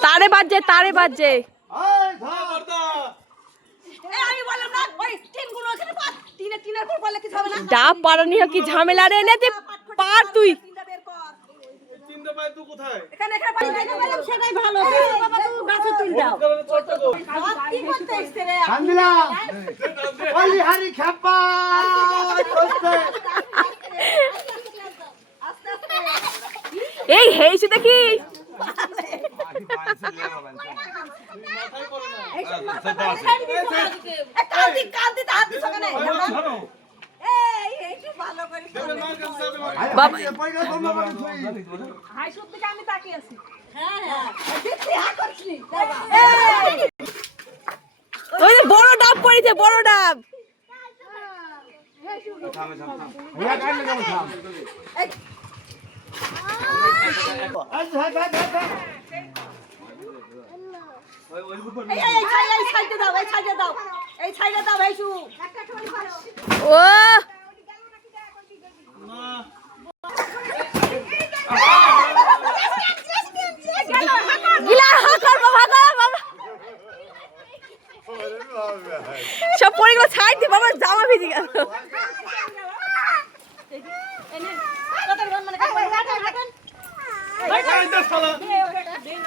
তারে বাজে তারে বাজে ডাব পারানি কি ঝামেলা রে এনে পার তুই এই হেইছে দেখি বড় ডাব পড়েছে বড় ডাব ও সব পড়ে গেল ছাড় দি বাবা জামা ভিজে গেল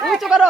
উঁচু করো